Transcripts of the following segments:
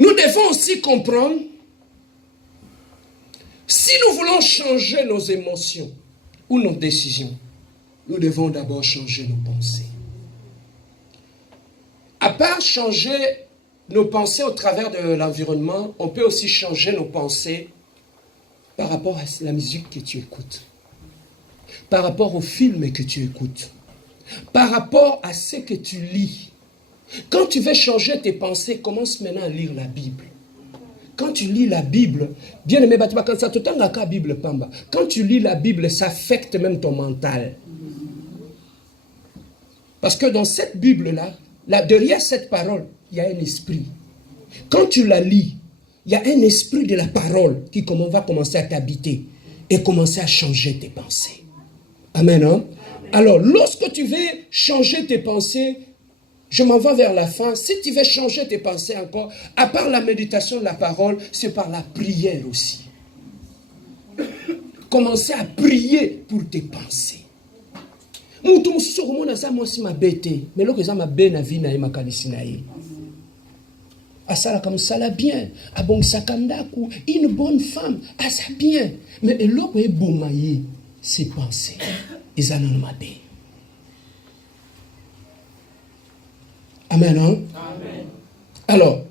Nous devons aussi comprendre, si nous voulons changer nos émotions ou nos décisions, nous devons d'abord changer nos pensées. À part changer nos pensées au travers de l'environnement, on peut aussi changer nos pensées par rapport à la musique que tu écoutes, par rapport aux films que tu écoutes, par rapport à ce que tu lis. Quand tu veux changer tes pensées, commence maintenant à lire la Bible. Quand tu lis la Bible, bien aimé, quand tu lis la Bible, ça affecte même ton mental. Parce que dans cette Bible-là, derrière cette parole, il y a un esprit. Quand tu la lis, il y a un esprit de la parole qui va commencer à t'habiter et commencer à changer tes pensées. Amen. Hein? Alors, lorsque tu veux changer tes pensées, je m'en vais vers la fin. Si tu veux changer tes pensées encore, à part la méditation de la parole, c'est par la prière aussi. Commencez à prier pour tes pensées. Mais bien, une bonne femme, ça bien. Mais ses pensées, ils en ont mabé. Amen, hein? Amen. Alors,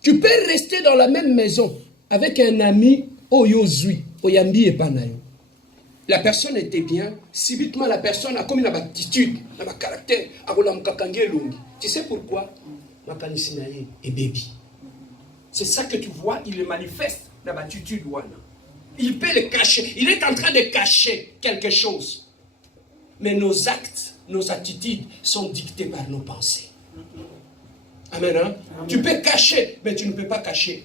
tu peux rester dans la même maison avec un ami Oyozui, Oyambi et Panayo. La personne était bien, subitement la personne a comme une attitude, un caractère, tu sais pourquoi? Makanisinaye et baby. C'est ça que tu vois, il le manifeste dans l'attitude. Il peut le cacher, il est en train de cacher quelque chose. Mais nos actes, nos attitudes sont dictées par nos pensées. Amen, hein? Amen. Tu peux cacher, mais tu ne peux pas cacher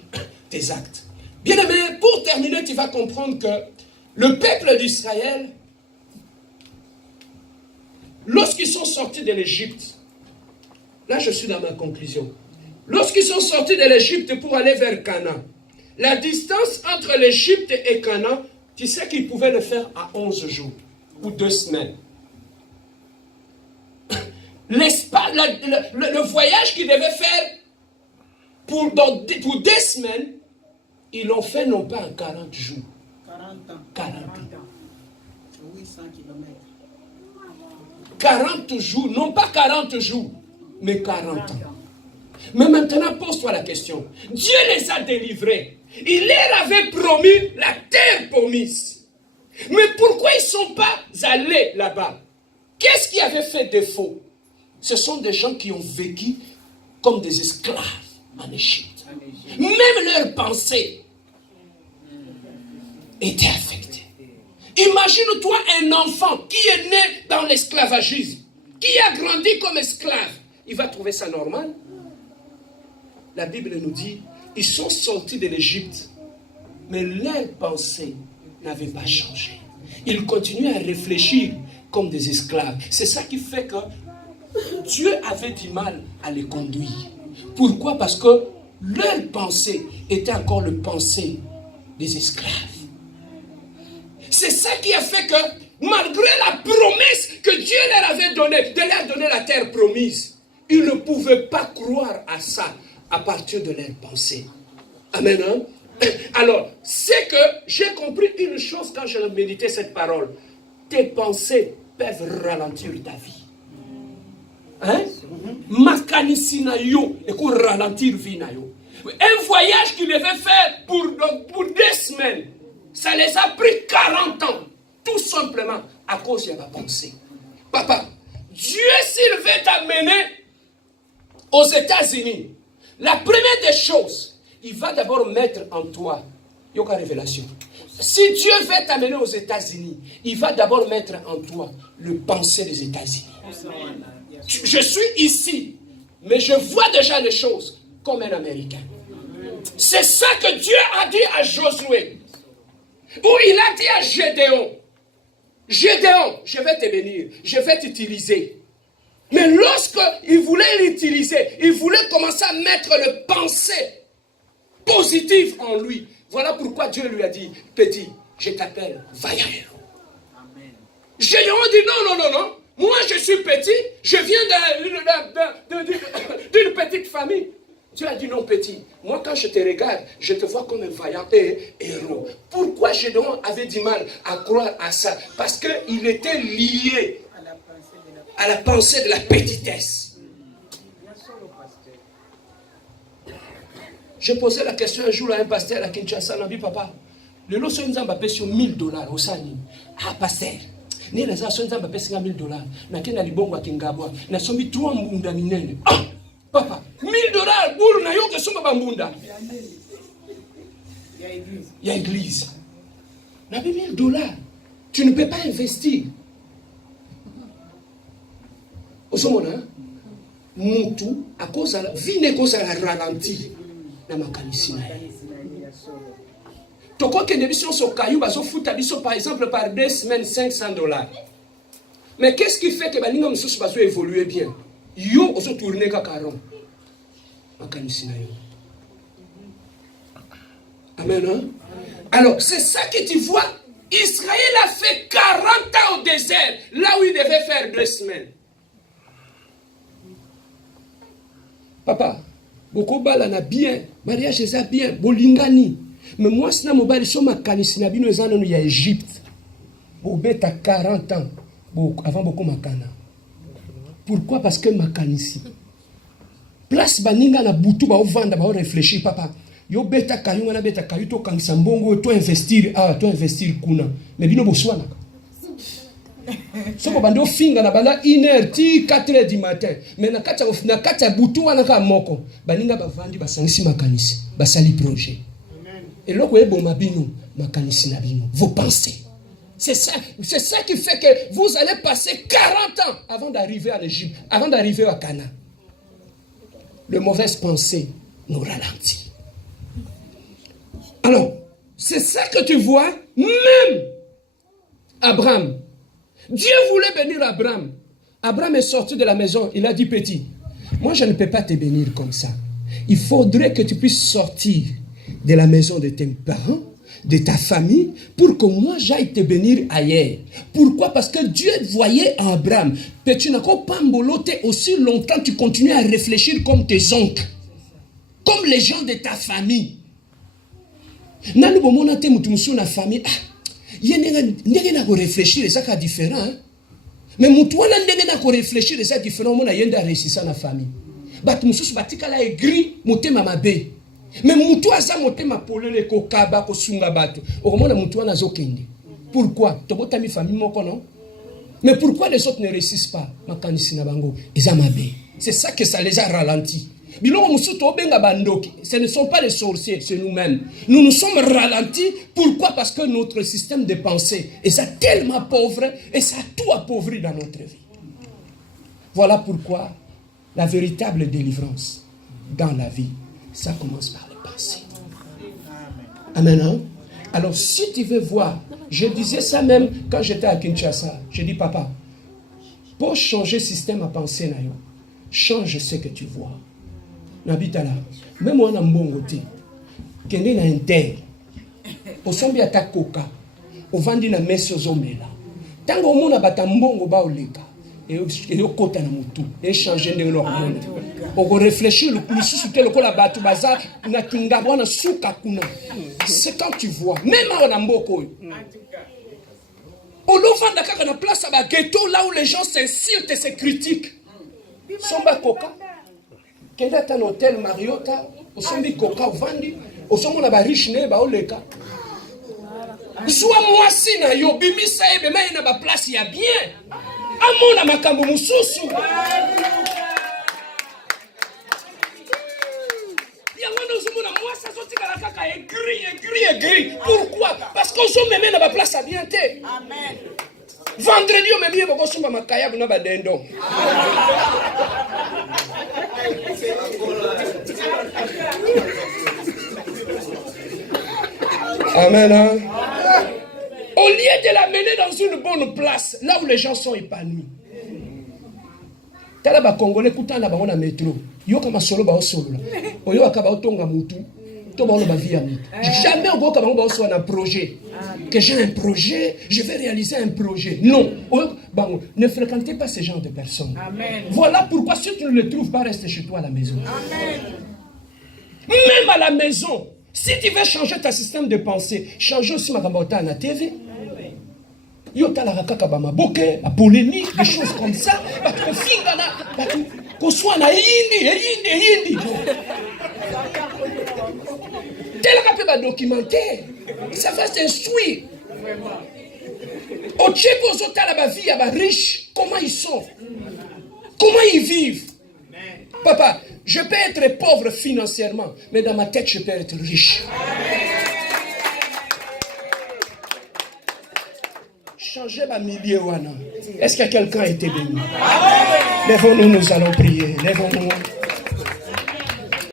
tes actes. Bien aimé, pour terminer, tu vas comprendre que le peuple d'Israël, lorsqu'ils sont sortis de l'Égypte, là je suis dans ma conclusion, lorsqu'ils sont sortis de l'Égypte pour aller vers Canaan, la distance entre l'Égypte et Canaan, tu sais qu'ils pouvaient le faire à 11 jours ou 2 semaines. Le voyage qu'ils devaient faire pour 2 semaines, ils l'ont fait non pas en 40 jours. 40 ans. 800 km. 40 jours, non pas 40 jours, mais 40 ans. Mais maintenant, pose-toi la question. Dieu les a délivrés. Il leur avait promis la terre promise. Mais pourquoi ils ne sont pas allés là-bas? Qu'est-ce qui avait fait défaut? Ce sont des gens qui ont vécu comme des esclaves en Égypte. Même leurs pensées étaient affectées. Imagine-toi un enfant qui est né dans l'esclavagisme, qui a grandi comme esclave. Il va trouver ça normal? La Bible nous dit, ils sont sortis de l'Égypte, mais leurs pensées n'avaient pas changé. Ils continuaient à réfléchir comme des esclaves. C'est ça qui fait que Dieu avait du mal à les conduire. Pourquoi? Parce que leurs pensées étaient encore les pensées des esclaves. C'est ça qui a fait que, malgré la promesse que Dieu leur avait donnée, de leur donner la terre promise, ils ne pouvaient pas croire à ça à partir de leurs pensées. Amen. Hein? Alors, c'est que j'ai compris une chose quand je méditais cette parole. Tes pensées peuvent ralentir ta vie. Hein? Makanisina yo, et pour ralentir vie na yo. Un voyage qu'ils devaient faire pour 2 semaines, ça les a pris 40 ans, tout simplement à cause de ma pensée. Papa, Dieu s'il veut t'amener aux États-Unis, la première des choses, il va d'abord mettre en toi, yoka révélation. Si Dieu veut t'amener aux États-Unis, il va d'abord mettre en toi le pensée des États-Unis. Je suis ici, mais je vois déjà les choses comme un Américain. C'est ça que Dieu a dit à Josué. Ou il a dit à Gédéon. Gédéon, je vais te bénir, je vais t'utiliser. Mais lorsqu'il voulait l'utiliser, il voulait commencer à mettre le pensée positive en lui. Voilà pourquoi Dieu lui a dit, petit, je t'appelle vaillant héros. Gédéon dit non. Moi je suis petit, je viens d'une petite famille. Tu as dit non, petit. Moi, quand je te regarde, je te vois comme un vaillant héros. Pourquoi Gédéon avait du mal à croire à ça? Parce qu'il était lié à la pensée de la petitesse. J'ai posé la question un jour à un pasteur à Kinshasa. Il m'a dit, papa, le lot sur nous a sur $1000 au Sani. Ah, pasteur. Ni les gens ont payé $5000. Na kena libongo akingabwa. Na sombi 3 mbunda minene. Ah, papa, $1000 boule na yo que somba bambunda. Il y a église. Na $1000. Tu ne peux pas investir. Osomona, mutu à cause de la vie n'est cause de la ralenti. Na makanisi na. Toko kende biso so kayu baso futa biso par exemple par 2 semaines $500. Mais qu'est-ce qui fait que baninga mususu baso évoluer bien? Yo oso tourner ka caron. Makanisi na yo. Amen. Hein? Alors, c'est ça que tu vois. Israël a fait 40 ans au désert, là où il devait faire 2 semaines. Papa, beaucoup bala na bien, mariage est bien, bolingani. Mais moi, si je suis en train de Égypte, à 40 ans, avant beaucoup makana. Pourquoi? Parce que makanisi. Place baninga na butu ba ovanda ba réfléchir papa. Yo beta kayunga na beta kayuto kangisa mbongo to investir to investir kuna. Mais bino boswana. Soko bando finga na bala 1h 4h du matin. Mais na kata butu wana ka moko. Baninga bavandi basangisi makanisi, basali projet. Et là, vous pensez. C'est ça qui fait que vous allez passer 40 ans avant d'arriver en Égypte, avant d'arriver à Canaan. Le mauvais pensée nous ralentit. Alors, c'est ça que tu vois, même Abraham. Dieu voulait bénir Abraham. Abraham est sorti de la maison, il a dit petit, moi je ne peux pas te bénir comme ça. Il faudrait que tu puisses sortir de la maison de tes parents, de ta famille, pour que moi j'aille te bénir ailleurs. Pourquoi? Parce que Dieu voyait en Abraham. Mais tu n'as pas mboloté aussi longtemps, tu continues à réfléchir comme tes oncles, comme les gens de ta famille. Nani bomona te mutu na famille, ndenge na ko réfléchir, ça ka différent. Mais mutu wana ndenge na ko réfléchir, ça différent, mona yenda réussir na famille. Bat mususu batika la aigri, motema mabe. Mais mutu aza motema polele ko kaba ko sunga bato. Okomona mutu wana zokende. Pourquoi? Tobota mi famille moko non? Mais pourquoi les autres ne réussissent pas? Makanisi na bango, ezamabe. C'est ça que ça les a ralentis. Bilongo musu to benga bandoki. Ce ne sont pas les sorciers, c'est nous-mêmes. Nous nous sommes ralentis. Pourquoi? Parce que notre système de pensée est tellement pauvre et ça a tout appauvri dans notre vie. Voilà pourquoi la véritable délivrance dans la vie, ça commence par les pensées. Amen. Hein? Alors, si tu veux voir, je disais ça même quand j'étais à Kinshasa. Je dis, papa, pour changer le système à penser, change ce que tu vois. N'habite là. Même moi, on a un bon côté. Kende na inter. Au sombi à ta coca. Au vendi na messe aux hommes là. Tango mon a batambongo ba oleka. Et au côté na mutu. Et changer de l'hormone. On réfléchir le plus sous le cola batu bazar. Na kingawa na suka kuna. C'est quand tu vois. Même on a mboko. Au lovanda kaka na place à ba ghetto là où les gens s'insultent et se critiquent. Somba coca. Quand tu as un hôtel Mariota, au sombi coca au vandi, au sombi on a riche ne ba oleka. Soit moi si na yo bimi sa ebe ma ina ba place ya bien. Amona makambo mususu. Ya wana uzumuna moi ça sorti kala kaka aigri. Pourquoi? Parce qu'on se met na ba place ya bien te. Amen. Vendredi on me mie boko sumba makaya na ba dendo. Amen. Hein? Au lieu de la mener dans une bonne place, là où les gens sont épanouis. Tala ba Congolais kuta na ba na métro. Yo kama solo ba solo. Oyo akaba otonga mutu. To ba ba via mutu. Jamais on va ba so na projet. Que j'ai un projet, je vais réaliser un projet. Non. Bon, ne fréquentez pas ce genre de personnes. Amen. Voilà pourquoi si tu ne le trouves pas, reste chez toi à la maison. Amen. Même à la maison, si tu veux changer ton système de pensée, change aussi ma à la TV. Yo ta la kaka ba maboke, ba polémique, des choses comme ça, ba ko finga na, ba ko soit na yindi. Tel ka pe ba documentaire. Ça va s'instruire. Au Tchèque, aux hôtels, à la vie, à la riche, comment ils sont? Comment ils vivent? Papa, je peux être pauvre financièrement, mais dans ma tête, je peux être riche. Changer ma milieu, Wana. Est-ce que quelqu'un a été béni? Lèvons-nous, nous allons prier. Lèvons-nous.